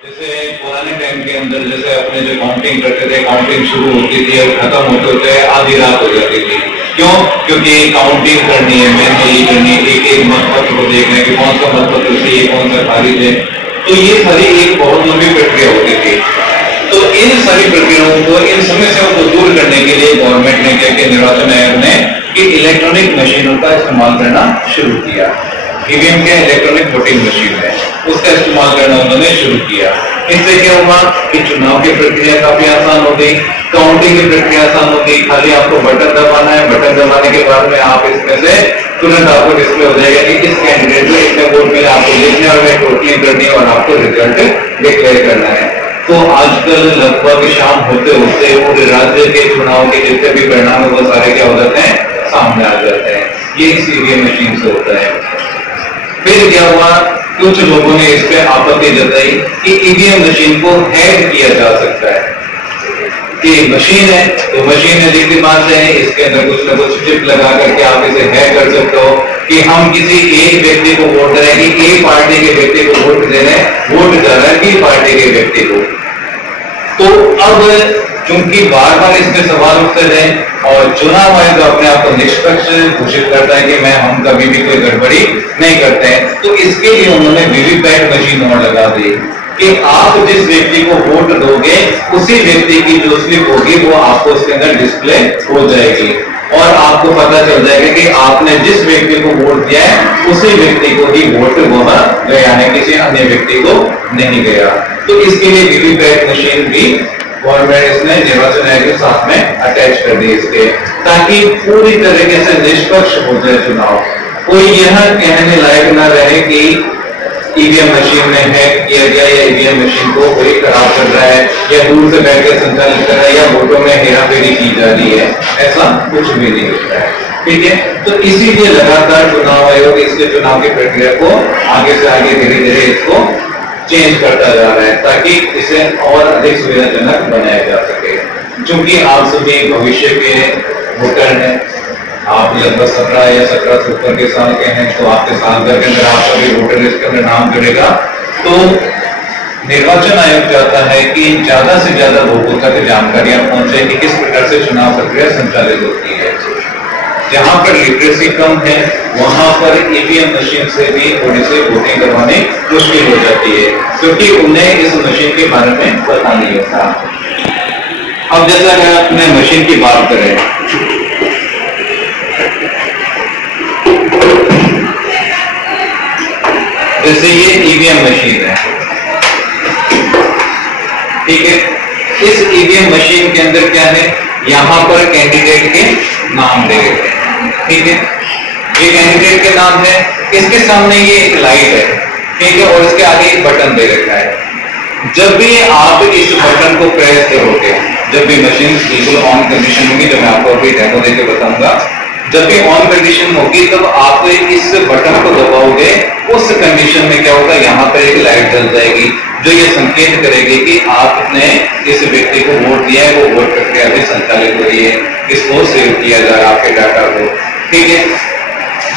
जैसे पुराने टाइम के अंदर जैसे अपने जो काउंटिंग करते थे, काउंटिंग शुरू होती थी और खत्म होते होते आधी रात हो जाती थी। क्यों? क्योंकि काउंटिंग करनी है, मैनुअली करनी है, एक एक मतपत्र को देखना है कि कौन सा मतपत्र सही है, कौन सा खारिज है। तो ये सारी एक बहुत लंबी प्रक्रिया होती थी। तो इन सारी प्रक्रियाओं को, इन समस्याओं को दूर करने के लिए गवर्नमेंट ने क्या किया, निर्वाचन आयोग ने कि इलेक्ट्रॉनिक मशीनों का इस्तेमाल करना शुरू किया। ईवीएम क्या इलेक्ट्रॉनिक वोटिंग मशीन है, उसका इस्तेमाल करना उन्होंने शुरू किया। इससे क्या हुआ कि चुनाव की प्रक्रिया काफी आसान हो गई, काउंटिंग की प्रक्रिया आसान हो गई। खाली आपको बटन दबाना है, बटन दबाने के बाद में आप इसमें से तुरंत आपको डिस्प्ले हो जाएगा कि इस कैंडिडेट को इतने वोट मिले, आपको लिखने और टोटलिंग करनी है और आपको रिजल्ट डिक्लेयर करना है। तो आजकल लगभग शाम होते होते पूरे राज्य के चुनाव के जितने भी परिणाम है वो सारे क्या हो जाते हैं, सामने आ जाते हैं। ये ईवीएम मशीन से होता है। फिर क्या हुआ, कुछ लोगों ने इस पे आपत्ति जताई कि ईवीएम मशीन को हैक किया जा सकता है। कि मशीन है तो मशीन है, देखती बात है, इसके अंदर कुछ ना कुछ चिप लगा करके आप इसे हैक कर सकते हो कि हम किसी एक व्यक्ति को वोट दे रहे हैं, कि ए पार्टी के व्यक्ति को वोट दे रहे हैं, वोट जा रहा है बी पार्टी के व्यक्ति को। तो अब क्योंकि बार बार इसमें सवाल उठते रहे और चुनाव आयोग अपने आप को निष्पक्ष घोषित करता है कि मैं हम कभी भी कोई गड़बड़ी नहीं करते हैं, तो इसके लिए उन्होंने वीवीपैट मशीन और लगा दी कि आप जिस व्यक्ति को वोट दोगे उसी व्यक्ति की जो स्लिप होगी वो आपको उसके अंदर डिस्प्ले हो जाएगी और आपको पता चल जाएगा कि आपने जिस व्यक्ति को वोट दिया है उसी व्यक्ति को ही वोट वहां गया है, किसी अन्य व्यक्ति को नहीं गया। तो इसके लिए वीवीपैट मशीन भी गवर्नमेंट इसने निर्वाचन आयोग के साथ में अटैच कर दी इसके, ताकि पूरी तरीके से निष्पक्ष हो जाए चुनाव। कोई यह कहने लायक न रहे कि ईवीएम मशीन में हैक किया गया या ईवीएम मशीन को कोई खराब कर रहा है या दूर से बैठकर संचालित कर रहा है या वोटों में हेराफेरी की जा रही है, ऐसा कुछ भी नहीं होता है। ठीक है, तो इसीलिए लगातार चुनाव आयोग इसके चुनाव की प्रक्रिया को आगे से आगे धीरे धीरे इसको चेंज करता जा रहा है ताकि इसे और अधिक सुविधाजनक बनाया जा सके। क्योंकि आप सभी भविष्य के वोटर हैं, आप लगभग 17 या 17 से ऊपर के साल के हैं, तो आपके साल भर के अंदर आप सभी वोटर लिस्ट के अंदर नाम जुड़ेगा। तो निर्वाचन आयोग चाहता है कि ज्यादा से ज्यादा लोगों तक जानकारियां पहुंचे कि किस प्रकार से चुनाव प्रक्रिया संचालित होती है। जहां पर लिटरेसी कम है वहां पर ईवीएम मशीन से भी थोड़ी सी वोटिंग करवानी मुश्किल हो जाती है क्योंकि उन्हें इस मशीन के बारे में पता नहीं होता। अब जैसा कि अपने मशीन की बात करें, जैसे ये ईवीएम मशीन है, ठीक है, इस ईवीएम मशीन के अंदर क्या है, यहां पर कैंडिडेट के नाम दे रहे हैं, ठीक है, ये कैंडिडेट के नाम है, इसके सामने ये एक लाइट है, ठीक है, और इसके आगे एक बटन दे रखा है। जब भी आप इस बटन को प्रेस करोगे, जब भी मशीन बिल्कुल ऑन कंडीशन होगी, जो मैं आपको अभी डेमो देके बताऊंगा, जब भी ऑन कंडीशन होगी तब आप इस बटन को दबाओगे, उस कंडीशन में क्या होगा, यहाँ पर एक लाइट जल जाएगी जो ये संकेत करेगी कि आपने इस व्यक्ति को वोट दिया है, वो वोट प्रक्रिया भी संचालित हो रही है, इसको सेव किया जा रहा है आपके डाटा को, ठीक है।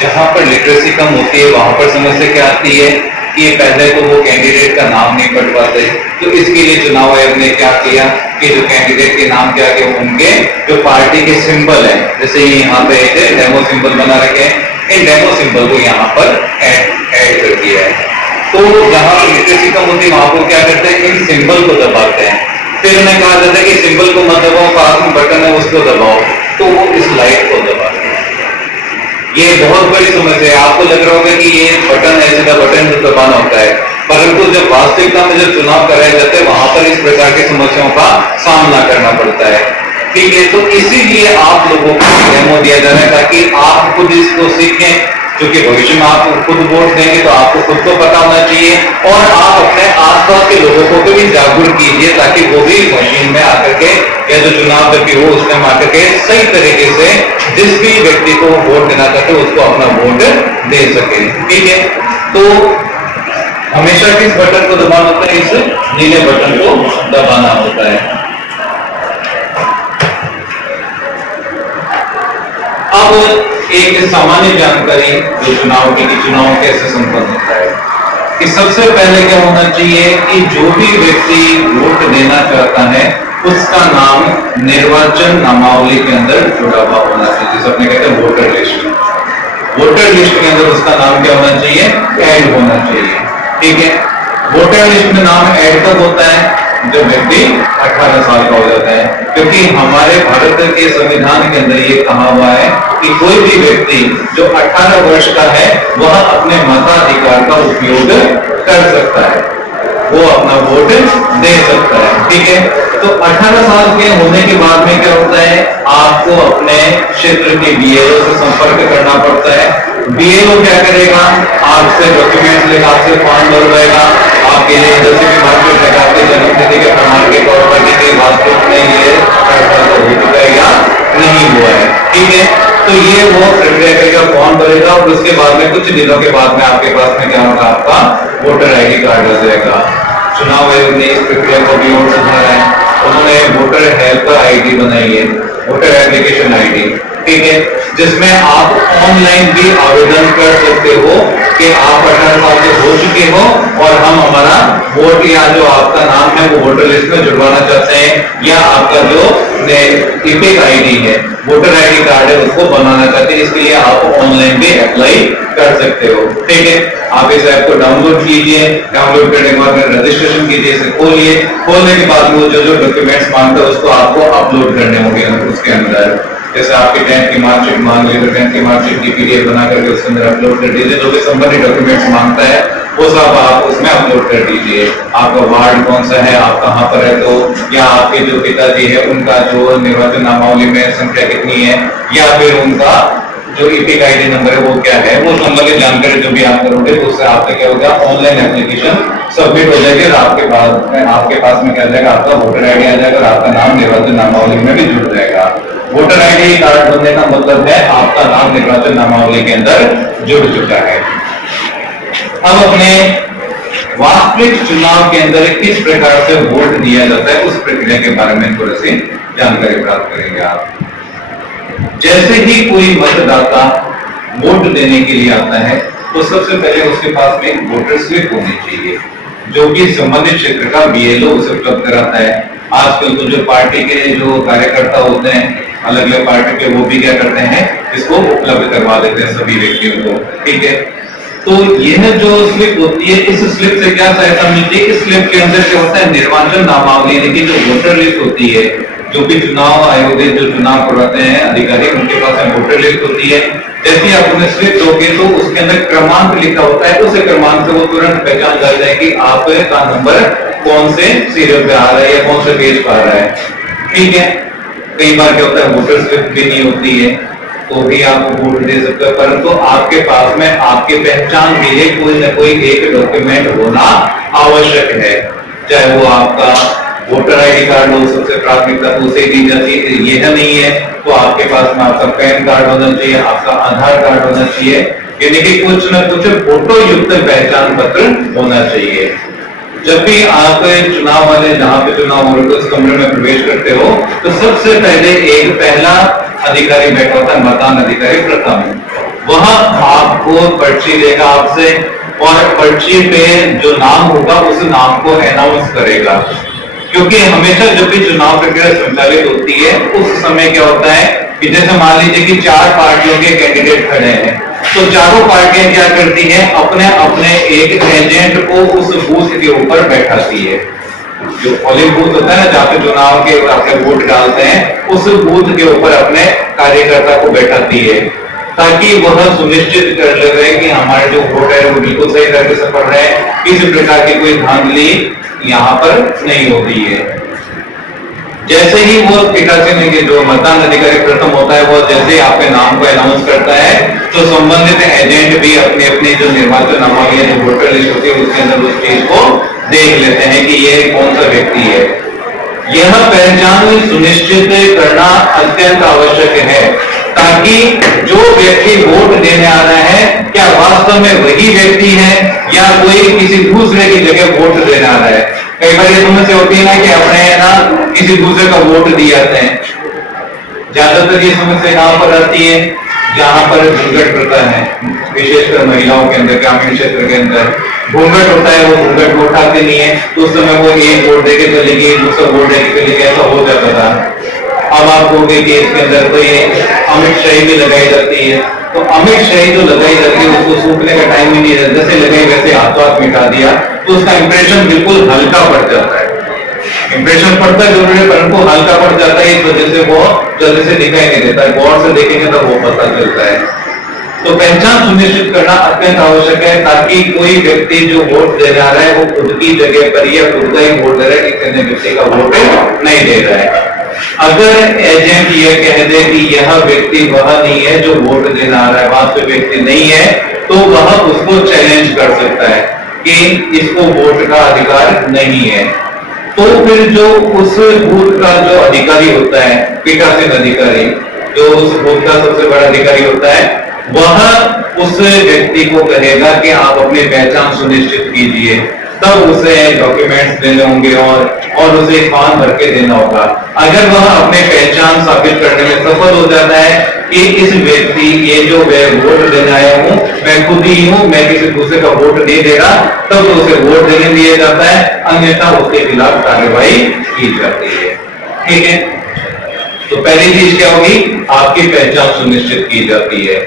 जहां पर लिटरेसी कम होती है वहां पर समस्या क्या आती है कि पहले तो वो कैंडिडेट का नाम नहीं पढ़ पाते, तो इसके लिए चुनाव आयोग ने क्या किया कि जो कैंडिडेट के नाम के आगे उनके जो पार्टी के सिंबल है, जैसे यहाँ पे एक डेमो सिंबल बना रखे हैं, इन डेमो सिंबल को यहाँ पर ऐड कर दिया है। तो जहां पर लिटरेसी कम होती है वहां पर क्या करते हैं, इन सिंबल को दबाते हैं। फिर उन्हें कहा जाता है कि सिंबल को मत दबाओ, पास में बटन है उसको दबाओ, तो वो इस लाइट को दबाते हैं। ये बहुत बड़ी समस्या है। आपको लग रहा होगा कि ये बटन है, सीधा बटन जो दबाना होता है, परंतु जब वास्तविकता में जब चुनाव कराए जाते हैं वहां पर इस प्रकार की समस्याओं का सामना करना पड़ता है, ठीक है। तो इसीलिए आप लोगों को डेमो दिया जा रहा है ताकि आप खुद इसको सीखें, क्योंकि भविष्य में आप खुद वोट देंगे तो आपको खुद को पता होना चाहिए और आप अपने आसपास के लोगों को भी जागरूक कीजिए ताकि वो भी मशीन में आकर के या जो चुनाव जब भी हो उसमें आकर के सही तरीके से जिस भी व्यक्ति को वोट देना चाहते हो उसको अपना वोट दे सके, ठीक है। तो हमेशा किस बटन को दबाना होता है, इस नीले बटन को दबाना होता है। अब एक सामान्य जानकारी जो चुनाव की चुनाव कैसे संपन्न होता है, कि सबसे पहले क्या होना चाहिए कि जो भी व्यक्ति वोट देना चाहता है उसका नाम निर्वाचन नामावली के अंदर जुड़ा हुआ होना चाहिए, जिसे अपने कहते हैं वोटर लिस्ट। वोटर लिस्ट के अंदर उसका नाम क्या होना चाहिए, ऐड होना चाहिए। ठीक है, वोटर लिस्ट में नाम ऐड कब होता है, जब व्यक्ति 18 साल का हो जाता है, क्योंकि हमारे भारत के संविधान के अंदर ये कहा हुआ है कि कोई भी व्यक्ति जो 18 वर्ष का है वह अपने मताधिकार का उपयोग कर सकता है, वो अपना वोट दे सकता है। ठीक है, तो 18 साल के होने के बाद में क्या होता है, आपको अपने क्षेत्र के बीएलओ से संपर्क करना पड़ता है। बीएलओ क्या करेगा, आपसे डॉक्यूमेंट लेगा, आपसे फॉर्म भरवाएगा, आपके लिए इधर से भी मार्केट लगा, आपके जन्मतिथि के प्रमाण के तौर पर देखिए वास्तव में ये हो चुका है या नहीं हुआ है। ठीक है, तो ये वो प्रक्रिया करेगा, फॉर्म भरेगा और उसके बाद में कुछ दिनों के बाद में आपके पास में क्या होगा, आपका वोटर आईडी कार्ड आ जाएगा। चुनाव आयोग ने इस प्रक्रिया को भी और सुधारा है, उन्होंने वोटर हेल्प आईडी बनाई है, वोटर एप्लीकेशन आईडी। ठीक है, जिसमें आप ऑनलाइन भी आवेदन कर सकते हो कि आप 18 साल के हो चुके हो और हम हमारा वोट या जो आपका नाम है वो वोटर लिस्ट में जुड़वाना चाहते हैं, या आपका जो ईपिक आईडी है, वोटर आईडी कार्ड है, उसको बनाना चाहते हैं, इसके लिए आप ऑनलाइन भी अप्लाई कर सकते हो। ठीक है, आप इस ऐप को डाउनलोड कीजिए, डाउनलोड करने के बाद में रजिस्ट्रेशन कीजिए, इसे खोलिए, खोलने के बाद वो जो डॉक्यूमेंट्स मांगता है उसको आपको अपलोड करने होंगे उसके अंदर। जैसे आपके 10th की मार्कशीट मांग ली तो 10th की मार्कशीट की पीडीएफ बना करके उसके अंदर अपलोड कर दीजिए, जो भी संबंधित डॉक्यूमेंट्स मांगता है वो सब आप उसमें अपलोड कर दीजिए। आपका वार्ड कौन सा है, आप कहाँ पर है, तो या आपके जो पिताजी है उनका जो निर्वाचन नामावली में संख्या कितनी है, या फिर उनका जो ईपिक आईडी नंबर है वो क्या है, वो संबंधित जानकारी जो भी आप करोगे तो उससे आपका क्या होगा, ऑनलाइन एप्लीकेशन सबमिट हो जाएगी और आपके पास में क्या जाएगा, आपका वोटर आईडी आ जाएगा और आपका नाम निर्वाचन नामावली में भी जुड़ जाएगा। वोटर आईडी कार्ड बनने का मतलब है आपका नाम निर्वाचन नामावली के अंदर जुड़ चुका है। अब अपने वास्तविक चुनाव के अंदर किस प्रकार से वोट दिया जाता है उस प्रक्रिया के बारे में थोड़ी सी जानकारी प्राप्त करेंगे आप। जैसे ही कोई मतदाता वोट देने के लिए आता है तो सबसे पहले उसके पास में वोटर स्लिप होनी चाहिए, जो कि संबंधित क्षेत्र का बीएलओ उसे उपलब्ध कराता है। आजकल तो जो पार्टी के जो कार्यकर्ता होते हैं अलग अलग पार्टी के, वो भी क्या करते हैं, इसको उपलब्ध करवा देते हैं सभी व्यक्तियों को। ठीक है, तो यह जो स्लिप होती है, इस स्लिप से क्या सहायता मिलती है, इस स्लिप के अंदर क्या होता है, निर्वाचन नामावली यानी कि जो वोटर लिस्ट होती है, जो भी चुनाव आयोग जो चुनाव करवाते हैं अधिकारी, उनके पास वोटर लिस्ट होती है। जैसे आप उन्हें स्लिप दोगे तो उसके अंदर क्रमांक लिखा होता है, उस क्रमांक से वो तुरंत पहचान कर जाए कि आपका नंबर कौन से सीरियल पे आ रहा है या कौन से पेज पर आ रहा है। ठीक है, कई बार क्या होता है वोटर स्लिप भी नहीं होती है तो भी आप वोट दे सकते हो, परंतु आपके पास में आपके पहचान के लिए कोई ना कोई एक डॉक्यूमेंट होना आवश्यक है, चाहे वो आपका वोटर आईडी कार्ड हो, सबसे प्राथमिकता तो उसे दी जाती है। यह नहीं है तो आपके पास में आपका पैन कार्ड होना चाहिए, आपका आधार कार्ड होना चाहिए, यानी कि कुछ न कुछ फोटो युक्त पहचान पत्र होना चाहिए। जब भी आप चुनाव वाले जहां पे चुनाव हो रहे हो उस कमरे में प्रवेश करते हो तो सबसे पहले एक पहला अधिकारी बैठा होता है, मतदान अधिकारी प्रथम, वह आपको पर्ची देगा आपसे और पर्ची पे जो नाम होगा उस नाम को अनाउंस करेगा। क्योंकि हमेशा जब भी चुनाव प्रक्रिया संचालित होती है उस समय क्या होता है कि जैसे मान लीजिए कि 4 पार्टियों के कैंडिडेट खड़े हैं, तो चारों पार्टियां क्या करती हैं, अपने अपने एक एजेंट को उस बूथ के ऊपर बैठाती है। जो पोलिंग बूथ होता है ना जहाँ पे चुनाव के अपने वोट डालते हैं, उस बूथ के ऊपर अपने कार्यकर्ता को बैठाती है, ताकि वह सुनिश्चित कर ले कि हमारे जो वोट है वो बिल्कुल सही तरीके से पड़ रहे हैं, किसी प्रकार की कोई धांधली यहाँ पर नहीं होती है। जैसे ही वो पीठासीन के जो मतदान अधिकारी प्रथम होता है वो जैसे आपके नाम को अनाउंस करता है तो संबंधित एजेंट भी अपने अपने जो निर्वाचन नामावली जो वोटर लिस्ट होती है उसके अंदर उस चीज को देख लेते हैं कि ये कौन सा व्यक्ति है। यह पहचान सुनिश्चित करना अत्यंत आवश्यक है ताकि जो व्यक्ति वोट देने आ रहा है क्या वास्तव में वही व्यक्ति है या कोई किसी दूसरे की जगह वोट देने आ रहा है। कई बार ये समस्या होती है ना कि अपने ना किसी दूसरे का वोट दिए जाते हैं। ज्यादातर ये समस्या कहां पर आती है, जहां पर झंझट प्रथा है, विशेषकर महिलाओं के अंदर, ग्रामीण क्षेत्र के अंदर, घूंघट होता है वो घूंघट को उठाते नहीं है, तो उस समय वो एक वोट देके चलेगी, दूसरा वोट देके चलेगी, ऐसा हो जाता था। अब आप कहोगे कि इसके अंदर तो ये अमिट शाही भी लगाई जाती है, तो अमिट शाही जो लगाई जाती है उसको सूखने का टाइम ही नहीं है, जैसे लगाई वैसे हाथों हाथ मिटा दिया, तो उसका इंप्रेशन बिल्कुल हल्का पड़ जाता है। इंप्रेशन पड़ता है जरूर है, परंतु हल्का पड़ जाता है, इस वजह से वो जल्दी से दिखाई नहीं देता है। गौर से देखेंगे तो वो पता चलता है। तो पहचान सुनिश्चित करना अत्यंत आवश्यक है, ताकि कोई व्यक्ति जो वोट दे रहा है वो खुद की जगह पर या खुद का ही वोट दे रहा है, किसी अन्य व्यक्ति का वोट नहीं दे रहा है। अगर एजेंट ये कह दे कि यह व्यक्ति वह नहीं है जो वोट देना आ रहा है, वहां पे व्यक्ति नहीं है, तो वह उसको चैलेंज कर सकता है कि इसको वोट का अधिकार नहीं है। तो फिर जो उस बूथ का जो अधिकारी होता है, पीठासीन अधिकारी, जो उस बूथ का सबसे बड़ा अधिकारी होता है, वह उस व्यक्ति को कहेगा कि आप अपनी पहचान सुनिश्चित कीजिए, तब उसे डॉक्यूमेंट्स देने होंगे और उसे फॉर्म भर के देना होगा। अगर वह अपने पहचान साबित करने में सफल हो जाता है कि इस व्यक्ति ये जो मैं वोट देने आया हूं मैं खुद ही हूं, मैं किसी दूसरे का वोट नहीं दे रहा, तब तो उसे वोट देने दिया जाता है, अन्यथा उसके खिलाफ कार्रवाई की जाती है। ठीक है, तो पहली चीज क्या होगी, आपकी पहचान सुनिश्चित की जाती है।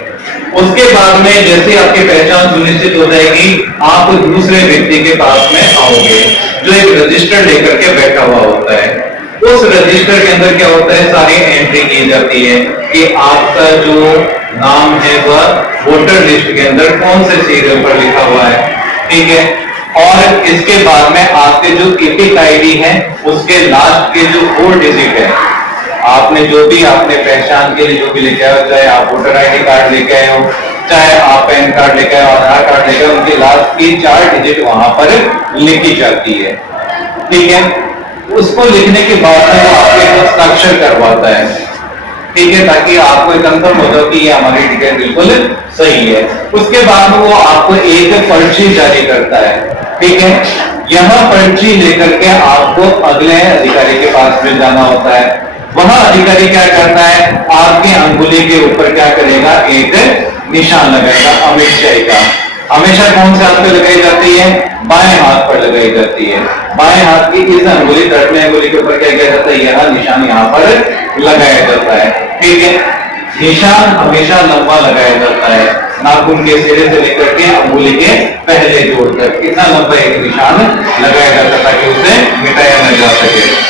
उसके बाद में जैसे आपकी पहचान सुनिश्चित हो जाएगी, आप दूसरे व्यक्ति के पास में आओगे जो एक रजिस्टर लेकर के बैठा हुआ होता है। उस रजिस्टर के अंदर क्या होता है, सारी एंट्री की जाती है कि आपका जो नाम है वह वोटर लिस्ट के अंदर कौन से सीरियल पर लिखा हुआ है। ठीक है, और इसके बाद में आपके जो ईपिक आईडी है उसके लास्ट के जो 4 डिजिट है, आपने जो भी आपने पहचान के लिए जो भी लेके आए, चाहे आप वोटर आईडी कार्ड लेके आए हो, चाहे आप पैन कार्ड लेके आए, आधार कार्ड लेके आए, उनकी लास्ट की 4 डिजिट वहां पर लिखी जाती है। ठीक है, उसको लिखने के बाद में वो आपके हस्ताक्षर करवाता है। ठीक है, ताकि आपको कंफर्म हो जाए कि ये हमारी डिटेल बिल्कुल सही है। उसके बाद में वो आपको एक पर्ची जारी करता है। ठीक है, यह पर्ची लेकर के आपको अगले अधिकारी के पास में जाना होता है। वह अधिकारी क्या करता है, आपके अंगुली के ऊपर क्या करेगा, एक निशान लगाएगा अमिट शाही का। हमेशा कौन से हाथ पे लगाई जाती है, बाएं हाथ पर लगाई जाती है। बाएं हाथ की इस अंगुली, दक्षिण अंगुली के ऊपर क्या किया जाता है, यह निशान यहाँ पर लगाया जाता है। ठीक है, निशान हमेशा लंबा लगाया जाता है, नाखून के सिरे से लेकर के अंगुली के पहले जोड़ तक इतना लंबा एक निशान लगाया जाता है ताकि उसे मिटाया न जा सके।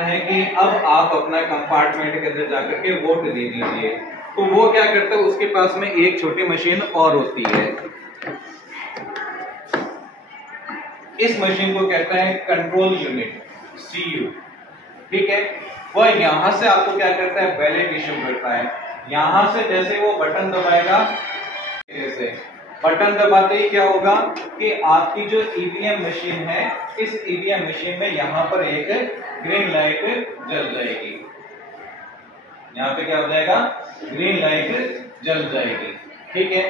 है कि अब आप अपना कंपार्टमेंट के अंदर जाकर के वोट दे दीजिए। तो वो क्या करता है, उसके पास में एक छोटी मशीन और होती है। इस मशीन को कहते हैं कंट्रोल यूनिट, CU। ठीक है, वह यहां से आपको क्या करता है, बैलेट इश्यू करता है। यहां से जैसे वो बटन दबाएगा, ऐसे बटन दबाते ही क्या होगा कि आपकी जो ईवीएम मशीन है, इस ईवीएम मशीन में यहां पर एक ग्रीन लाइट जल जाएगी। यहां पे क्या हो जाएगा, ग्रीन लाइट जल जाएगी। ठीक है,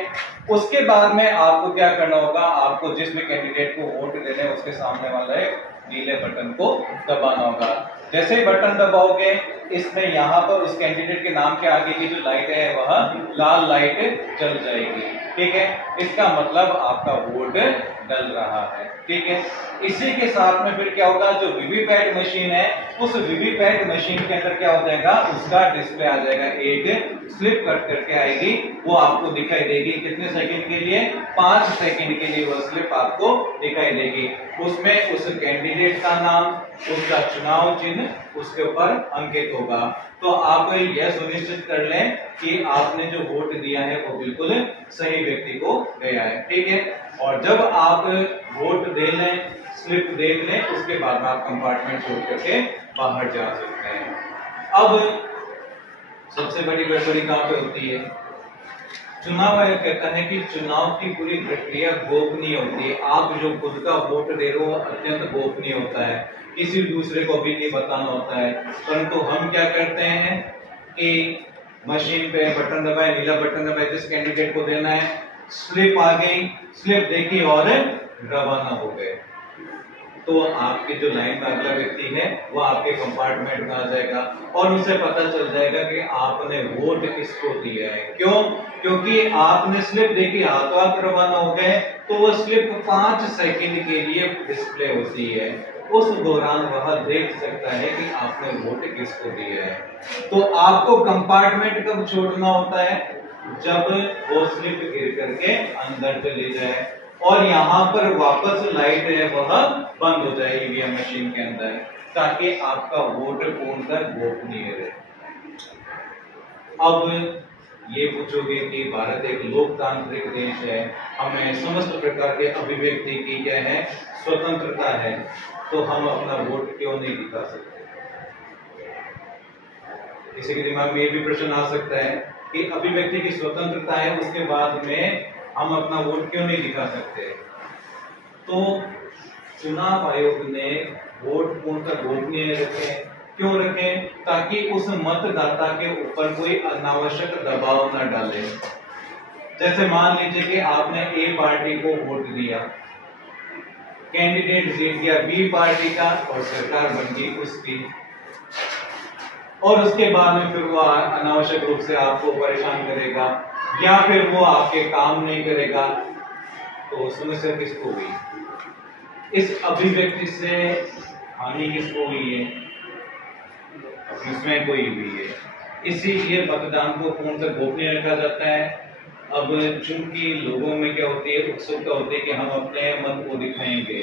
उसके बाद में आपको क्या करना होगा, आपको जिस भी कैंडिडेट को वोट देना है उसके सामने वाले नीले बटन को दबाना होगा। जैसे ही बटन दबाओगे, इसमें यहाँ पर उस कैंडिडेट के नाम के आगे की जो लाइट है वह लाल लाइट जल जाएगी। ठीक है, इसका मतलब आपका वोट डल रहा है। ठीक है, इसी के साथ में फिर क्या होगा, जो वीवीपैट मशीन है, उस वीवीपैट मशीन के अंदर क्या हो जाएगा, उसका डिस्प्ले आ जाएगा, एक स्लिप कट करके आएगी, वो आपको दिखाई देगी। कितने सेकंड के लिए, 5 सेकंड के लिए वो स्लिप आपको दिखाई देगी। उसमें उस कैंडिडेट का नाम, उसका चुनाव चिन्ह उसके ऊपर अंकित होगा। तो आप यह सुनिश्चित कर लें कि आपने जो वोट दिया है वो बिल्कुल सही व्यक्ति को गया है। ठीक है, और जब आप वोट दे लें, स्लिप देख लें, उसके बाद आप कंपार्टमेंट छोड़ करके बाहर जा सकते हैं। अब सबसे बड़ी गड़बड़ी कहां पे होती है, चुनाव आयोग कहता है कि चुनाव की पूरी प्रक्रिया गोपनीय होती है। आप जो खुद का वोट दे रहे हो अत्यंत गोपनीय होता है, किसी दूसरे को भी नहीं बताना होता है। परंतु हम क्या करते हैं कि मशीन पे बटन दबाए, नीला बटन दबाए, जिस कैंडिडेट को देना है, स्लिप आ गई, स्लिप देखी और रवाना हो गए। तो आपके जो लाइन में अगला व्यक्ति है वो आपके कंपार्टमेंट में आ जाएगा और उसे पता चल जाएगा कि आपने वोट किसको दिया है। क्यों? क्योंकि आपने स्लिप देखी, हाथों हाथ रवाना हो गए, तो वो स्लिप 5 सेकंड के लिए डिस्प्ले होती है। उस दौरान वह देख सकता है कि आपने वोट किसको दिया है। तो आपको कंपार्टमेंट कब छोड़ना होता है? जब वो स्लिप गिर करके अंदर चली जाए और यहाँ पर वापस लाइट है वह बंद हो जाए ईवीएम मशीन के अंदर, ताकि आपका वोट पूर्णतः गोपनीय रहे। अब ये पूछोगे कि भारत एक लोकतांत्रिक देश है, हमें समस्त प्रकार के अभिव्यक्ति की क्या है, स्वतंत्रता है, तो हम अपना वोट क्यों नहीं दिखा सकते? किसी के दिमाग में ये भी प्रश्न आ सकता है कि अभिव्यक्ति की स्वतंत्रता है, उसके बाद में हम अपना वोट क्यों नहीं दिखा सकते? तो चुनाव आयोग ने वोट पूर्णतः गोपनीय रखे। क्यों रखें? ताकि उस मतदाता के ऊपर कोई अनावश्यक दबाव न डाले। जैसे मान लीजिए कि आपने ए पार्टी को वोट दिया, कैंडिडेट जीत गया बी पार्टी का और सरकार बन गई उसकी, और उसके बाद में फिर वो अनावश्यक रूप से आपको परेशान करेगा या फिर वो आपके काम नहीं करेगा, तो समस्या किसको हुई? इस अभिव्यक्ति से हानि किसको हुई है? इसमें कोई हुई है। इसीलिए मतदान को पूर्णतः गोपनीय रखा जाता है। अब चूंकि लोगों में क्या होती है, उत्सुकता होती है कि हम अपने मत को दिखाएंगे,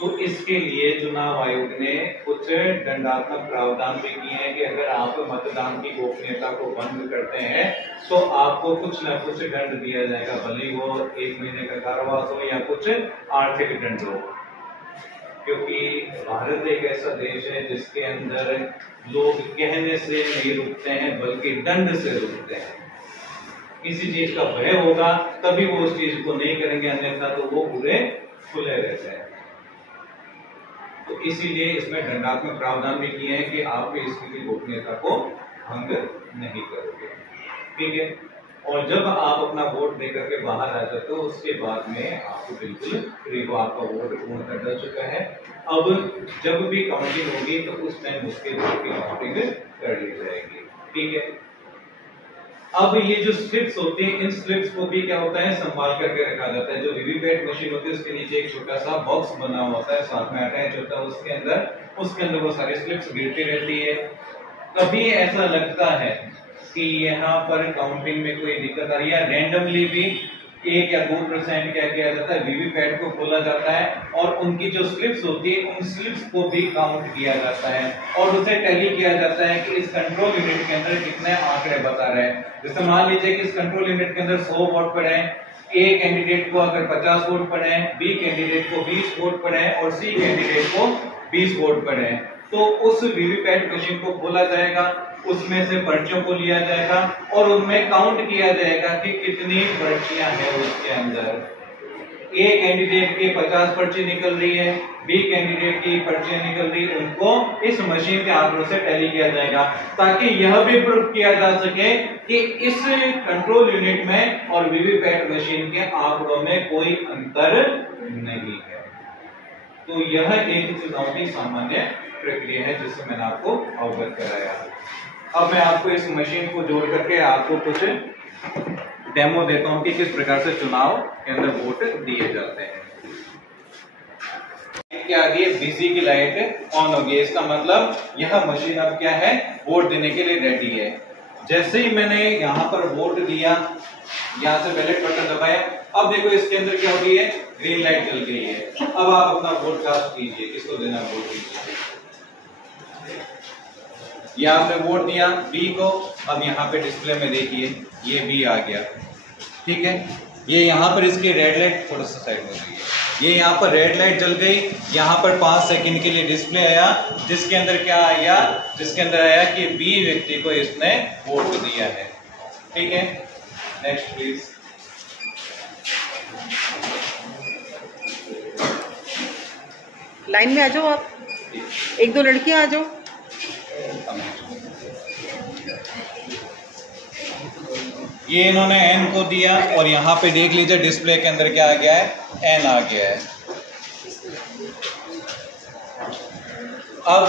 तो इसके लिए चुनाव आयोग ने कुछ दंडात्मक प्रावधान भी किए हैं कि अगर आप मतदान की गोपनीयता को भंग करते हैं तो आपको कुछ न कुछ दंड दिया जाएगा, भले वो 1 महीने का कारावास हो या कुछ आर्थिक दंड हो। क्योंकि भारत एक ऐसा देश है जिसके अंदर लोग कहने से नहीं रुकते हैं बल्कि दंड से रुकते हैं। किसी चीज का भय होगा तभी वो उस चीज को नहीं करेंगे, अन्यथा तो वो पूरे खुले रहते हैं। तो इसीलिए इसमें दंडात्मक प्रावधान भी किए हैं कि आप इसकी गोपनीयता को भंग नहीं करोगे। ठीक है, और जब आप अपना वोट देकर के बाहर आ जाते हो उसके बाद में आपको बिल्कुल फ्री हो, आपका वोट पूर्ण डल चुका है। अब जब भी काउंटिंग होगी तो उस टाइम उसके वोट की काउंटिंग कर ली जाएगी। ठीक है, अब ये जो स्लिप्स होती हैं, इन स्लिप्स को भी क्या होता है, संभाल करके रखा जाता है। जो वीवीपैट मशीन होती है उसके नीचे एक छोटा सा बॉक्स बना होता है, साथ में अटैच होता है, उसके अंदर वो सारी स्लिप्स गिरती रहती है। कभी ऐसा लगता है कि यहाँ पर काउंटिंग में कोई दिक्कत आ रही है, रैंडमली भी 1 या 2% क्या किया जाता है, वीवीपैट को खोला जाता है और उनकी जो स्लिप्स होती है उन स्लिप्स को भी काउंट किया जाता है और उसे टैली किया जाता है कि इस कंट्रोल यूनिट के अंदर कितने आंकड़े बता रहे हैं। जैसे मान लीजिए कि इस कंट्रोल यूनिट के अंदर 100 वोट पड़े हैं, ए कैंडिडेट को अगर 50 वोट पड़े हैं, बी कैंडिडेट को 20 वोट पड़े हैं और सी कैंडिडेट को 20 वोट पड़े हैं, तो उस वीवीपैट मशीन को खोला जाएगा, उसमें से पर्चियों को लिया जाएगा और उनमें काउंट किया जाएगा कि कितनी पर्चियां हैं उसके अंदर। ए कैंडिडेट की 50 पर्ची निकल रही है, बी कैंडिडेट की पर्चियां निकल रही है, उनको इस मशीन के आंकड़ों से टैली किया जाएगा ताकि यह भी प्रूफ किया जा सके कि इस कंट्रोल यूनिट में और वीवीपैट मशीन के आंकड़ों में कोई अंतर नहीं है। तो यह एक चुनाव की सामान्य प्रक्रिया है जिससे मैंने आपको अवगत कराया। अब मैं आपको इस मशीन को जोड़ करके आपको कुछ डेमो देता हूं कि किस प्रकार से चुनाव के अंदर वोट दिए जाते हैं। क्या आ गई, बिजी की लाइट ऑन हो गई, इसका मतलब यह मशीन अब क्या है, वोट देने के लिए रेडी है। जैसे ही मैंने यहाँ पर वोट दिया, यहाँ से बैलेट बटन दबाया, अब देखो इसके अंदर क्या हो गई है, ग्रीन लाइट जल गई है। अब आप अपना वोट कास्ट कीजिए, किसको देना वोट कीजिए। ये आपने वोट दिया बी को, अब यहाँ पे डिस्प्ले में देखिए ये बी आ गया। ठीक है, ये यहाँ पर इसकी रेड लाइट थोड़ा सा साइड हो गई है, ये यहाँ पर रेड लाइट जल गई, यहाँ पर 5 सेकंड के लिए डिस्प्ले आया जिसके अंदर क्या आया, जिसके अंदर आया कि बी व्यक्ति को इसने वोट दिया है। ठीक है, नेक्स्ट प्लीज। लाइन में आ जाओ आप, 1-2 लड़कियां आ जाओ। ये इन्होंने एन को दिया और यहाँ पे देख लीजिए डिस्प्ले के अंदर क्या आ गया है, एन आ गया है। अब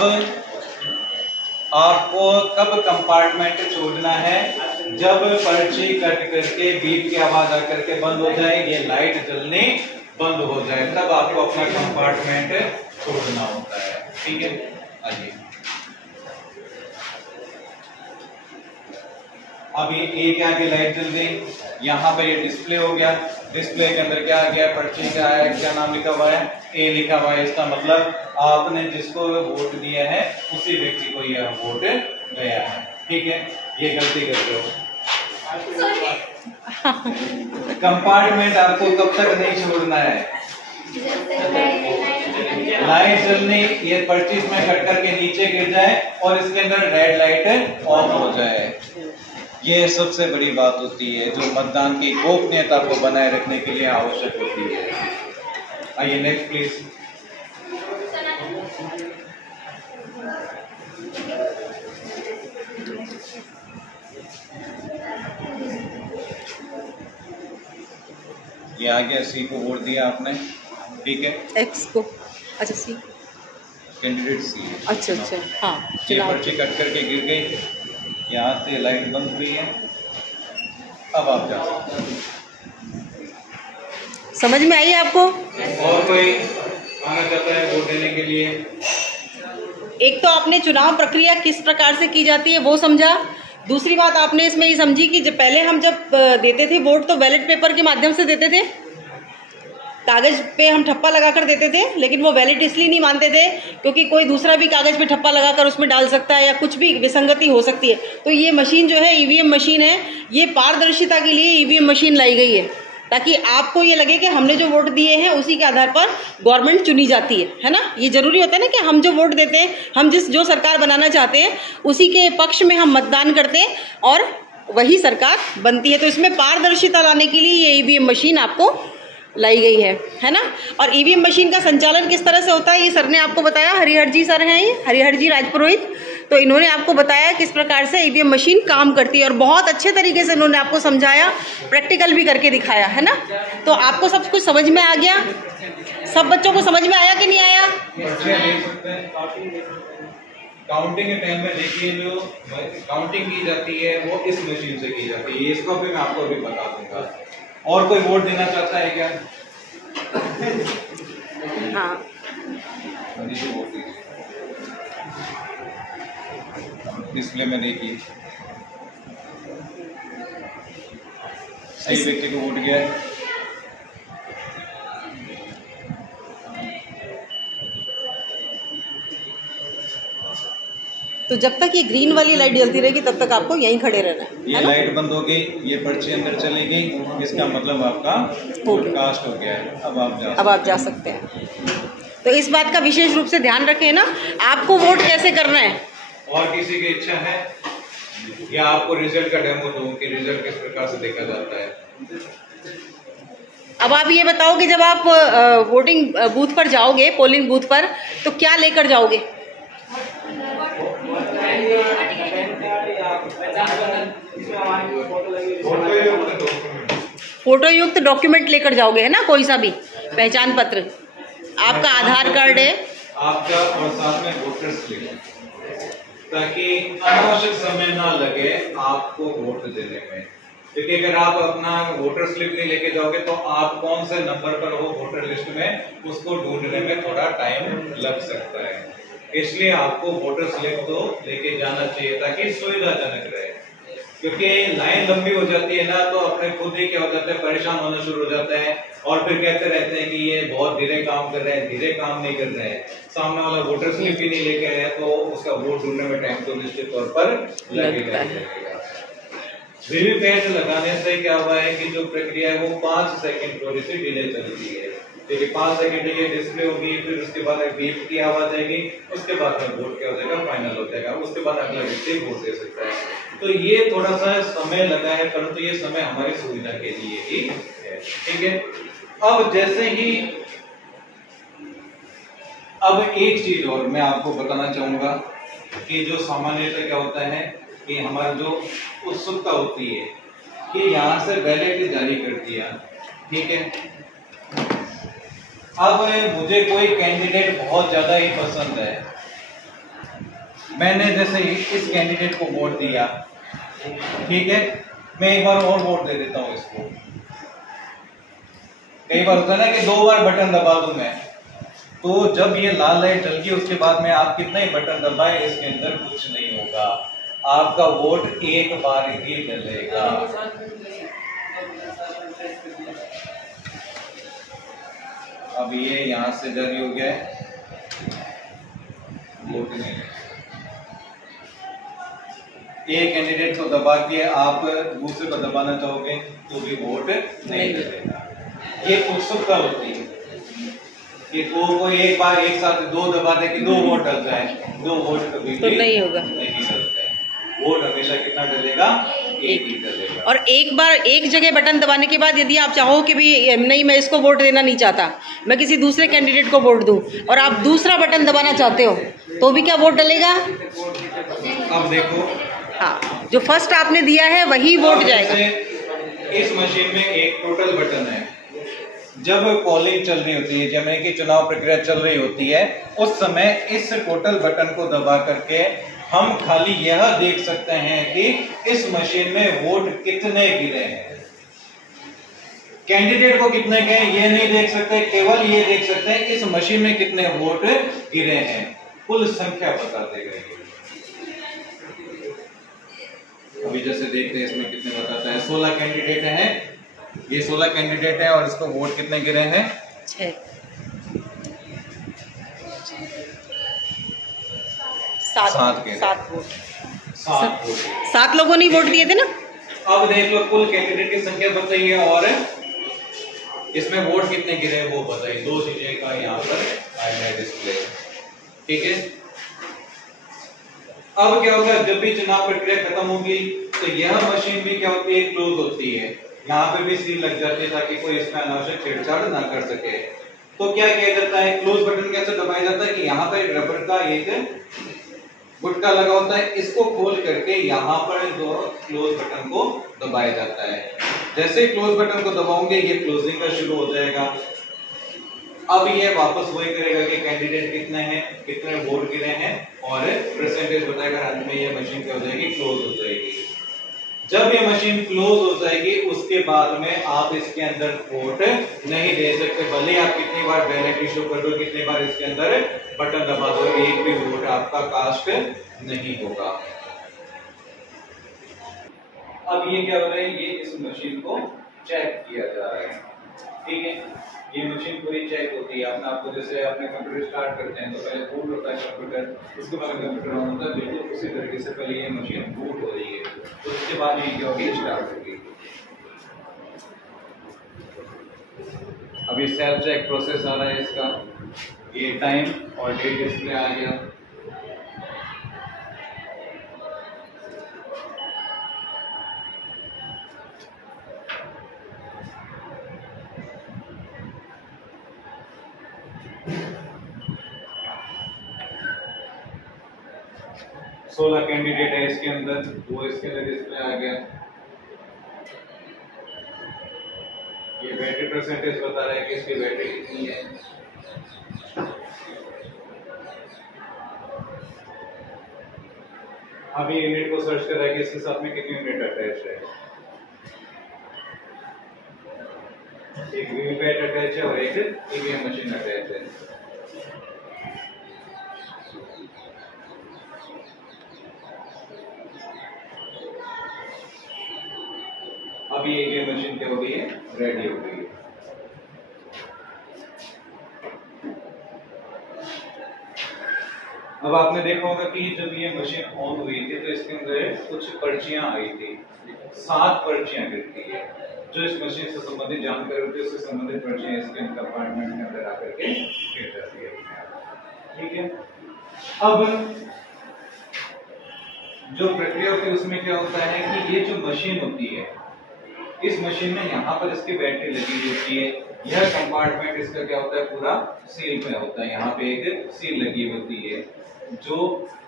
आपको कब कंपार्टमेंट छोड़ना है, जब पर्ची कट करके बीप की आवाज आकर के बंद हो जाए, ये लाइट जलनी बंद हो जाए, तब आपको अपना कंपार्टमेंट छोड़ना होता है। ठीक है, आइए अब ये क्या की लाइट जल गई, यहाँ पे ये डिस्प्ले हो गया, डिस्प्ले के अंदर क्या आ गया, पर्ची का है, क्या नाम लिखा हुआ है, ए लिखा हुआ है। इसका मतलब आपने जिसको वोट दिया है उसी व्यक्ति को यह वोट गया है। ठीक है, ये गलती करते हो। कंपार्टमेंट आपको कब तक नहीं छोड़ना है, लाइट जलनी, ये पर्ची में कट करके नीचे गिर जाए और इसके अंदर रेड लाइट ऑन हो जाए। ये सबसे बड़ी बात होती है जो मतदान की गोपनीयता को बनाए रखने के लिए आवश्यक होती है। आइए नेक्स्ट प्लीज। ये आ गया, सी को वोट दिया आपने, ठीक है, एक्स को, अच्छा सी, कैंडिडेट सी। अच्छा अच्छा, हाँ, ये पर्ची कट करके गिर गई, यहाँ से लाइट बंद हुई है, अब आप जा सकते हैं। समझ में आई आपको? और कोई आना चाहता है वोट देने के लिए? एक तो आपने चुनाव प्रक्रिया किस प्रकार से की जाती है वो समझा, दूसरी बात आपने इसमें ये समझी कि जब पहले हम जब देते थे वोट तो बैलेट पेपर के माध्यम से देते थे, कागज पे हम ठप्पा लगाकर देते थे, लेकिन वो वैलिड इसलिए नहीं मानते थे क्योंकि कोई दूसरा भी कागज पे ठप्पा लगाकर उसमें डाल सकता है या कुछ भी विसंगति हो सकती है। तो ये मशीन जो है ईवीएम मशीन है, ये पारदर्शिता के लिए ईवीएम मशीन लाई गई है ताकि आपको ये लगे कि हमने जो वोट दिए हैं उसी के आधार पर गवर्नमेंट चुनी जाती है ना। ये जरूरी होता है ना कि हम जो वोट देते हैं, हम जो सरकार बनाना चाहते हैं उसी के पक्ष में हम मतदान करते हैं और वही सरकार बनती है। तो इसमें पारदर्शिता लाने के लिए ये ईवीएम मशीन आपको लाई गई है ना। और ईवीएम मशीन का संचालन किस तरह से होता है ये सर ने आपको बताया, हरिहर जी सर हैं, ये हरिहर जी राजपुरोहित, तो इन्होंने आपको बताया किस प्रकार से ईवीएम मशीन काम करती है और बहुत अच्छे तरीके से इन्होंने आपको समझाया, प्रैक्टिकल भी करके दिखाया है ना। तो आपको सब कुछ समझ में आ गया? सब बच्चों को समझ में आया कि नहीं आया? काउंटिंग के टाइम में देखिए जो काउंटिंग की जाती है वो इस मशीन से की जाती है, इसको भी मैं आपको अभी बता दूंगा। और कोई वोट देना चाहता है क्या? हाँ, डिस्प्ले में देखिए सही व्यक्ति को वोट गया है। तो जब तक ये ग्रीन वाली लाइट जलती रहेगी तब तक आपको यहीं खड़े रहना है। ये लाइट बंद हो गई, ये पर्ची अंदर चली गई, इसका मतलब आपका वोट कास्ट हो गया है। अब आप जा सकते हैं। तो इस बात का विशेष रूप से ध्यान रखें ना, आपको वोट कैसे करना है। और किसी की इच्छा है या आपको रिजल्ट का डेमो दूं कि रिजल्ट किस प्रकार से देखा जाता है? अब आप ये बताओ कि जब आप वोटिंग बूथ पर जाओगे, पोलिंग बूथ पर, तो क्या लेकर जाओगे? फोटो युक्त डॉक्यूमेंट लेकर जाओगे, है ना, कोई सा भी पहचान पत्र, आपका आधार कार्ड है आपका और साथ में वोटर स्लिप, ताकि अनावश्यक समय ना लगे आपको वोट देने में। क्योंकि अगर आप अपना वोटर स्लिप नहीं लेके जाओगे तो आप कौन से नंबर पर हो वोटर लिस्ट में उसको ढूंढने में थोड़ा टाइम लग सकता है। इसलिए आपको वोटर स्लिप तो लेके जाना चाहिए ताकि सुविधाजनक रहे। क्योंकि लाइन लंबी हो जाती है ना तो अपने खुद ही क्या हो जाता है, परेशान होना शुरू हो जाता है और फिर कहते रहते हैं कि ये बहुत धीरे काम कर रहे हैं, धीरे काम नहीं कर रहे हैं। सामने वाला वोटर स्लिप ही नहीं लेके आया तो उसका वोट ढूंढने में टाइम तो निश्चित तौर पर लगेगा। वीवीपैट लगाने से क्या हुआ है कि जो प्रक्रिया है वो 5 सेकंड थोड़ी सी डिले चलती है। देखिए 5 सेकंड ये डिस्प्ले होगी, फिर उसके बाद बीप की आवाज आएगी, उसके बाद में वोट क्या हो जाएगा, फाइनल हो जाएगा, उसके बाद अगला व्यक्ति वोट दे सकता है। तो ये थोड़ा सा समय लगा है, परंतु ये समय हमारी सुविधा के लिए ही है। ठीक है, अब जैसे ही अब एक चीज और मैं आपको बताना चाहूंगा कि जो सामान्यतः क्या होता है कि हमारा जो उत्सुकता होती है कि यहाँ से बैलेट जारी कर दिया, ठीक है, अब मुझे कोई कैंडिडेट बहुत ज्यादा ही पसंद है, मैंने जैसे इस कैंडिडेट को वोट दिया, ठीक है, मैं एक बार और वोट दे देता हूं इसको। कई बार होता है ना कि 2 बार बटन दबा दूं मैं, तो जब ये लाल लाइट जल गई उसके बाद में आप कितने बटन दबाए इसके अंदर कुछ नहीं होगा, आपका वोट एक बार ही डलेगा। अब ये यहां से जारी हो गया है, वोट नहीं। एक कैंडिडेट को दबा के आप दूसरे को दबाना चाहोगे तो भी वोट नहीं डलेगा। ये उत्सुकता होती है कि को एक बार एक साथ 2 दबा दे कि 2 वोट डल जाए, 2 वोट कभी तो नहीं होगा, नहीं डलता है। वोट हमेशा कितना डलेगा? एक ही डलेगा। और एक बार एक जगह बटन दबाने के बाद यदि आप चाहो कि भी नहीं मैं इसको वोट देना नहीं चाहता, मैं किसी दूसरे कैंडिडेट को वोट दूं, और आप दूसरा बटन दबाना चाहते हो तो भी क्या वोट डलेगा? अब देखो, हाँ, जो फर्स्ट आपने दिया है वही वोट जाएगा। इस मशीन में एक टोटल बटन है। जब पोलिंग चल रही होती है, जब की चुनाव प्रक्रिया चल रही होती है, उस समय इस टोटल बटन को दबा करके हम खाली यह देख सकते हैं कि इस मशीन में वोट कितने गिरे हैं। कैंडिडेट को कितने गए ये नहीं देख सकते, केवल ये देख सकते हैं इस मशीन में कितने वोट गिरे हैं, कुल संख्या बता देगा। अभी जैसे देखते हैं इसमें कितने बताता है, 16 कैंडिडेट हैं, ये 16 कैंडिडेट है और इसको वोट कितने गिरे हैं? 6। 7 वोट। 7 लोगों ने वोट दिए थे ना। अब देख लो कुल कैंडिडेट की संख्या बताइए और इसमें वोट कितने गिरे वो बताइए। 2 चीजें का यहाँ पर आएगा डिस्प्ले, ठीक है। अब क्या होगा, जब भी चुनाव प्रक्रिया खत्म होगी तो यह मशीन भी क्या होती है, क्लोज होती है। यहाँ पे भी सील लग जाती है ताकि कोई इसमें अनावश्यक छेड़छाड़ ना कर सके। तो क्या किया जाता है, क्लोज बटन कैसे दबाया जाता है कि यहाँ पर एक रबर का एक गुटका लगा होता है, इसको खोल करके यहाँ पर जो क्लोज बटन को दबाया जाता है। जैसे क्लोज बटन को दबाओगे ये क्लोजिंग का शुरू हो जाएगा। अब ये वापस वही करेगा कि कैंडिडेट कितने हैं, कितने वोट गिरे हैं और परसेंटेज बताएगा। अंत में ये मशीन क्या हो जाएगी, क्लोज हो जाएगी। जब ये मशीन क्लोज हो जाएगी उसके बाद में आप इसके अंदर वोट नहीं दे सकते, भले आप कितनी बार बैलेट इशू कर दो, कितनी बार इसके अंदर बटन दबा दो, एक भी वोट आपका कास्ट नहीं होगा। अब ये क्या हो रहा है, ये इस मशीन को चेक किया जा रहा है, ठीक है। ये मशीन पूरी चेक होती है। आपको जैसे अपने कंप्यूटर स्टार्ट करते हैं तो पहले बूट होता है कंप्यूटर, उसके बाद कंप्यूटर ऑन होता है, बिल्कुल उसी तरीके से पहले ये मशीन बूट हो रही है, तो उसके बाद ये क्या होगी, स्टार्ट होगी। अभी सेल्फ चेक प्रोसेस आ रहा है इसका, ये टाइम और डेट डिस्प्ले आ गया। सोलह कैंडिडेट है इसके अंदर, वो इसके अंदर डिस्प्ले आ गया। ये बैटरी परसेंटेज बता रहा है कि इसकी बैटरी कितनी है। अभी यूनिट को सर्च कर रहा है कि इसके साथ में कितनी यूनिट अटैच है। एक वीवीपैट अटैच है और एक ईवीएम मशीन अटैच है। अभी ईवीएम मशीन क्या हो गई है, रेडी हो गई है। अब आपने देखा होगा कि जब ये मशीन ऑन हुई थी तो इसके अंदर कुछ पर्चियां आई थी, 7 पर्चियां गिरती है। जो इस मशीन से संबंधित जानकारी होती है उससे संबंधित पर्चियां इसके कंपार्टमेंट के अंदर आकर के गिर जाती है, ठीक है। अब जो प्रक्रिया होती है उसमें क्या होता है कि ये जो मशीन होती है, इस मशीन में यहाँ पर इसकी बैटरी लगी होती है। यह कंपार्टमेंट इसका क्या होता है, पूरा सील में होता है। यहाँ पे एक सील लगी होती है जो,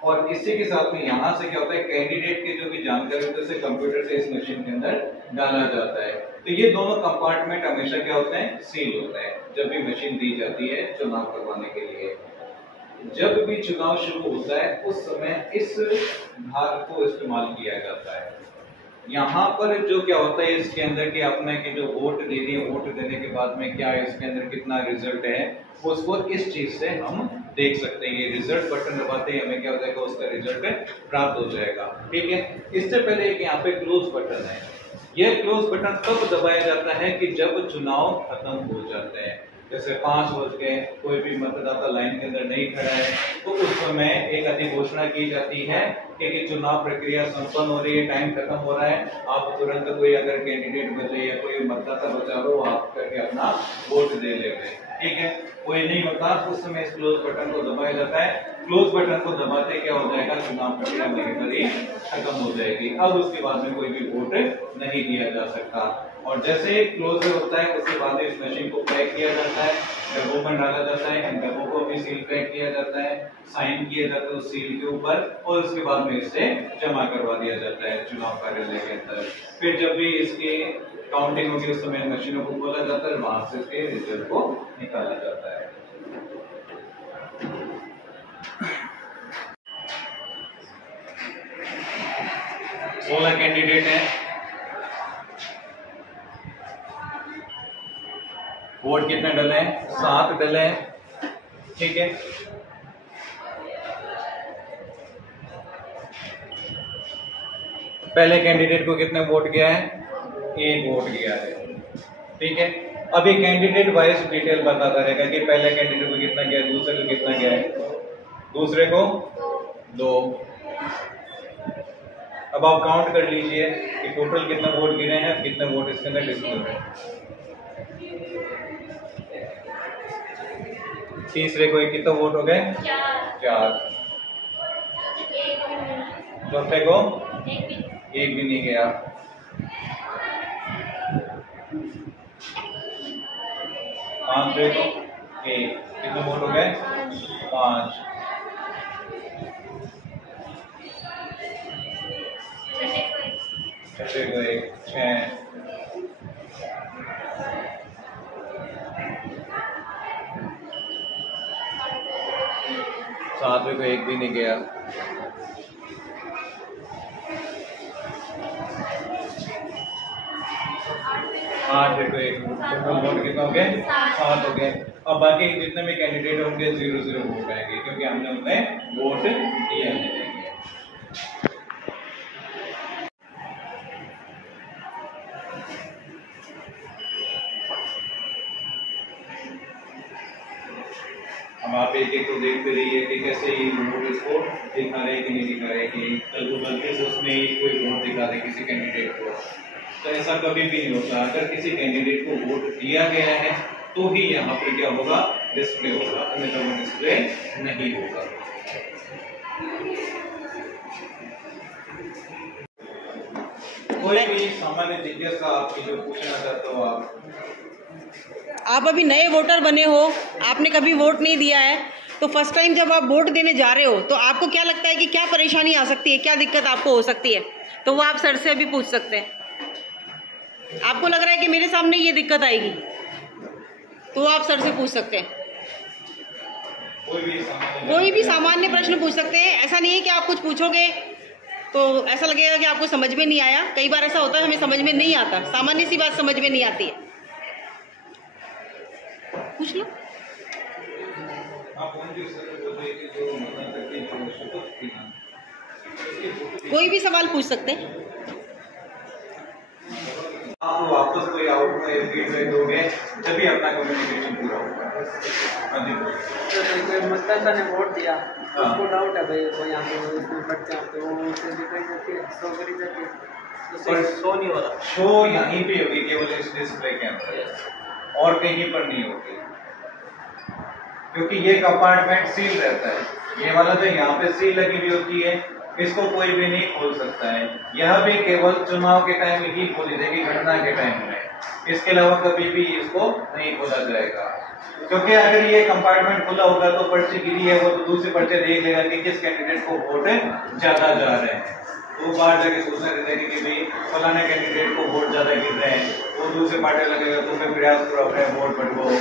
और इसी के साथ में यहाँ से क्या होता है, कैंडिडेट की जो भी जानकारी होती है उसे कंप्यूटर से इस मशीन के अंदर डाला जाता है। तो ये दोनों कंपार्टमेंट हमेशा क्या होते हैं, सील होता है जब भी मशीन दी जाती है चुनाव करवाने के लिए। जब भी चुनाव शुरू होता है उस समय इस भाग को इस्तेमाल किया जाता है। यहाँ पर जो क्या होता है इसके अंदर कि आपने कि जो वोट दे दिए, वोट देने के बाद में क्या इसके अंदर कितना रिजल्ट है उसको इस चीज से हम देख सकते हैं। ये रिजल्ट बटन दबाते ही हमें क्या हो जाएगा, उसका रिजल्ट प्राप्त हो जाएगा। ठीक है, इससे पहले एक यहाँ पे क्लोज बटन है। यह क्लोज बटन तब दबाया जाता है कि जब चुनाव खत्म हो जाते हैं, जैसे 5 बज गए, कोई भी मतदाता लाइन के अंदर नहीं खड़ा है, तो उस समय एक अधिघोषणा की जाती है कि चुनाव प्रक्रिया संपन्न हो रही है, टाइम खत्म हो रहा है, आप तुरंत कोई अगर कैंडिडेट बचे या कोई मतदाता बचा लो, आप करके अपना वोट दे ले। ठीक है, कोई नहीं होता उस समय इस क्लोज बटन को दबाया जाता है। क्लोज बटन को दबाते क्या हो जाएगा, चुनाव प्रक्रिया मेरी खत्म हो जाएगी। अब उसके बाद में कोई भी वोट नहीं दिया जा सकता। और जैसे ही क्लोज होता है उसके बाद इस मशीन को पैक किया जाता है, डब्बों में डाला जाता है, इन डब्बों को भी सील पैक किया जाता है, साइन किया जाता है उस सील के ऊपर, और उसके बाद में इसे जमा करवा दिया जाता है चुनाव कार्यालय के अंदर। फिर जब भी इसकी काउंटिंग होगी उस समय मशीनों को खोला जाता है, वहां से इसके रिजल्ट को निकाला जाता है। सोलह कैंडिडेट हैं, वोट कितने डले हैं, 7 डले हैं। ठीक है, पहले कैंडिडेट को कितने वोट गया है, 1 वोट गया है। ठीक है, अभी कैंडिडेट वाइज डिटेल बताता रहेगा कि पहले कैंडिडेट को कितना गया है, दूसरे को कितना गया है, दूसरे को 2। अब आप काउंट कर लीजिए कि टोटल कितने वोट गिरे हैं, कितने वोट इसके अंदर डिस्प्ले हैं। तीसरे को कितने वोट हो गए, 4। चौथे को 1 भी नहीं गया। पांचवे को 1, कितने वोट हो गए, 5। छठे को 1, 6। सातवें को 1 भी नहीं गया। आठवें को 1, वोट कितना हो गए, 7 हो गए। अब बाकी जितने भी कैंडिडेट होंगे 0-0 वोट आएंगे क्योंकि हमने उन्हें वोट दिया नहीं। हम आप एक को देखते रहिए कि कैसे ये वोट इसको दिखा रहे कि नहीं दिखा रहे, कि कल को गलती से उसने कोई वोट दिखा दे किसी कैंडिडेट को, तो ऐसा कभी भी नहीं होता। अगर किसी कैंडिडेट को वोट दिया गया है तो ही यहाँ पर क्या होगा, डिस्प्ले होगा, अन्यथा वो डिस्प्ले नहीं होगा। कोई भी सामान्य जिज्ञासा आपकी जो पूछना चाहते हो आप अभी नए वोटर बने हो, आपने कभी वोट नहीं दिया है, तो फर्स्ट टाइम जब आप वोट देने जा रहे हो तो आपको क्या लगता है कि क्या परेशानी आ सकती है, क्या दिक्कत आपको हो सकती है, तो वो आप सर से अभी पूछ सकते हैं। आपको लग रहा है कि मेरे सामने ये दिक्कत आएगी तो आप सर से पूछ सकते हैं। कोई भी सामान्य प्रश्न पूछ सकते हैं। ऐसा नहीं है कि आप कुछ पूछोगे तो ऐसा लगेगा कि आपको समझ में नहीं आया। कई बार ऐसा होता है हमें समझ में नहीं आता, सामान्य सी बात समझ में नहीं आती है, पूछ लो। कोई भी सवाल पूछ सकते हैं। आप वापस कोई आउटपुट फीडबैक दोगे तभी अपना कम्युनिकेशन पूरा होगा। कोई मतदाता ने वोट दिया, उसको डाउट है भाई वो यहाँ पे इसमें बच्चा तो वो उसे दिखाई जाती है, शो करी जाती है, पर शो नहीं होता, शो यहीं पे होगी केवल इस डिस्प्ले के अंदर और कहीं पर नहीं होगी, क्योंकि ये कंपार्टमेंट सील रहता है। ये वाला जो यहाँ पे सील लगी हुई होती है इसको कोई भी नहीं खोल सकता है। यह भी केवल चुनाव के टाइम ही खोली जाएगी, घटना के टाइम में। इसके अलावा कभी भी इसको नहीं खोला जाएगा, क्योंकि अगर ये कंपार्टमेंट खुला होगा तो पर्ची गिरी है वो तो दूसरे पर्चे देख लेगा कि किस कैंडिडेट को वोट ज्यादा जा रहे हैं। तो बाहर जाके सोचने रहते कि भाई फलाने कैंडिडेट को वोट ज्यादा गिर रहे हैं, वो दूसरे पार्टी लगेगा तो फिर प्रयास करो अपने वोट बटवाओ।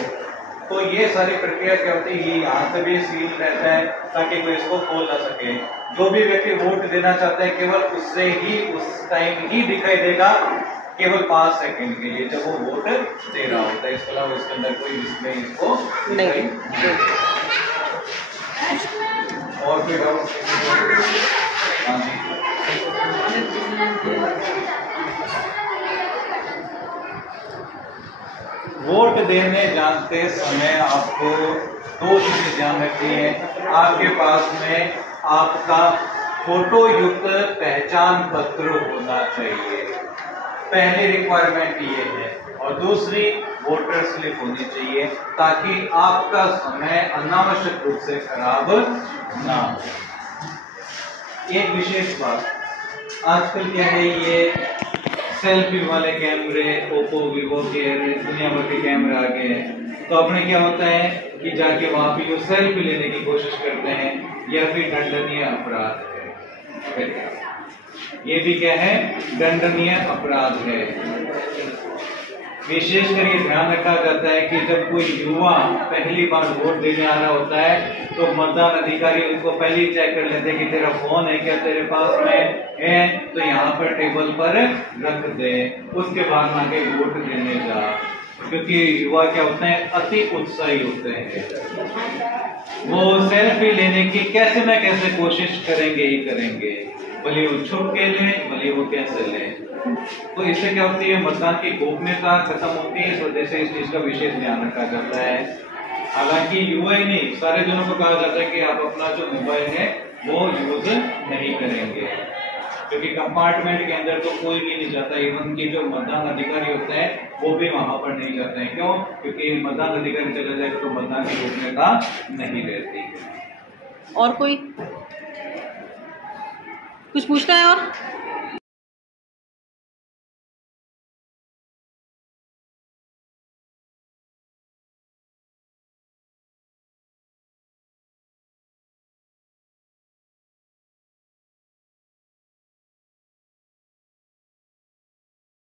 तो ये सारी प्रक्रिया क्या होती है, ये यहाँ से भी सील रहता है ताकि कोई इसको खोल ना सके। जो भी व्यक्ति वोट देना चाहता है केवल उससे ही उस टाइम ही दिखाई देगा, केवल 5 सेकंड के लिए जब वो वोट दे रहा होता है। इसके अलावा इसके अंदर कोई डिस्प्ले इसको नहीं। और कोई डाउट? हाँ जी। वोट देने जाते समय आपको 2 चीजें ध्यान रखनी है। आपके पास में आपका फोटो युक्त पहचान पत्र होना चाहिए, पहली रिक्वायरमेंट ये है। और दूसरी वोटर स्लिप होनी चाहिए ताकि आपका समय अनावश्यक रूप से खराब ना हो। एक विशेष बात, आजकल क्या है, ये सेल्फी वाले कैमरे, ओप्पो, वीवो के दुनिया भर के कैमरे आ गए हैं। तो अपने क्या होता है कि जाके वहां पे जो सेल्फी लेने की कोशिश करते हैं, यह भी दंडनीय अपराध है। ये भी क्या है, दंडनीय अपराध है। विशेषकर ये ध्यान रखा जाता है कि जब कोई युवा पहली बार वोट देने आ रहा होता है तो मतदान अधिकारी उनको पहले ही चेक कर लेते हैं कि तेरा फोन है क्या तेरे पास में है, तो यहाँ पर टेबल पर रख दे, उसके बाद आगे वोट देने जा। क्योंकि युवा क्या होते हैं, अति उत्साही होते हैं, वो सेल्फी लेने की कैसे न कैसे कोशिश करेंगे ही करेंगे, भले वो छुप के लें, भले वो कैसे लें। तो इससे क्या होती है, मतदान की गोपनीयता खत्म होती है। इस वजह से इस चीज का विशेष ध्यान रखा जाता है। हालांकि युवा ही नहीं, सारे जनों को कहा जाता है कि आप अपना जो मोबाइल है वो यूज नहीं करेंगे, क्योंकि कंपार्टमेंट के अंदर तो कोई भी नहीं जाता। इवन की जो मतदान अधिकारी होते हैं वो भी वहां पर नहीं जाते हैं। क्यों? क्योंकि मतदान अधिकारी चला जाएगा तो मतदान की गोपनीयता नहीं रहती। और कोई कुछ पूछना है? और